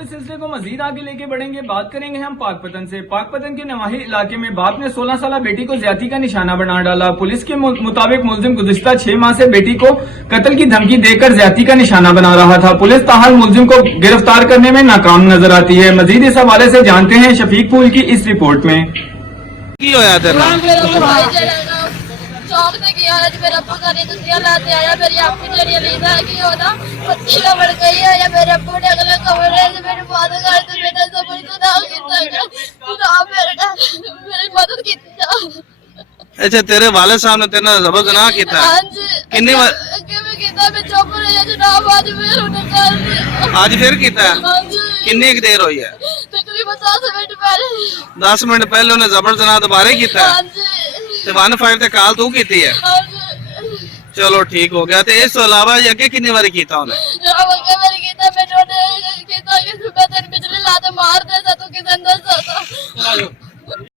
अब इस सिलसिले को मजीद आगे लेके बढ़ेंगे। बात करेंगे हम पाकपतन से। पाकपतन के नवाही इलाके में बाप ने 16 साल बेटी को ज्यादती का निशाना बना डाला। पुलिस के मुताबिक मुलजिम गुज़िश्ता 6 माह से बेटी को कत्ल की धमकी देकर ज्यादती का निशाना बना रहा था। पुलिस ताहाल मुलजिम को गिरफ्तार करने में नाकाम नजर आती है। मजीद इस हवाले से जानते हैं शफीक फूल की इस रिपोर्ट में। की होया तेरा चौक से गया आज मेरा पता नहीं दुनिया लाते आया मेरी आपकी जरिए लीदा की होता बच्ची का बढ़ गई है या मेरे अब्बू ने अगला कमरे से मेरे फादर का तो बेटा सब कुछ खुदा मेरी मदद की अच्छा तेरे वाले साहब ने तेरे नाल जबर जनाह कीता हां जी किन्नी बार मैं कीता मैं चुप रही जनाब आज मेरे ने कर आज फिर कीता हां जी किन्नी की देर हुई है तकरीबन 10 मिनट पहले 10 मिनट पहले उन्हें जबर जनाह दोबारा कीता हां जी ते 15 ते कॉल तू कीती है हां जी चलो ठीक हो गया ते इस तो अलावा अगे किन्नी बारी कीता उन्हें जनाब अगे मेरी कीता मैं छोटे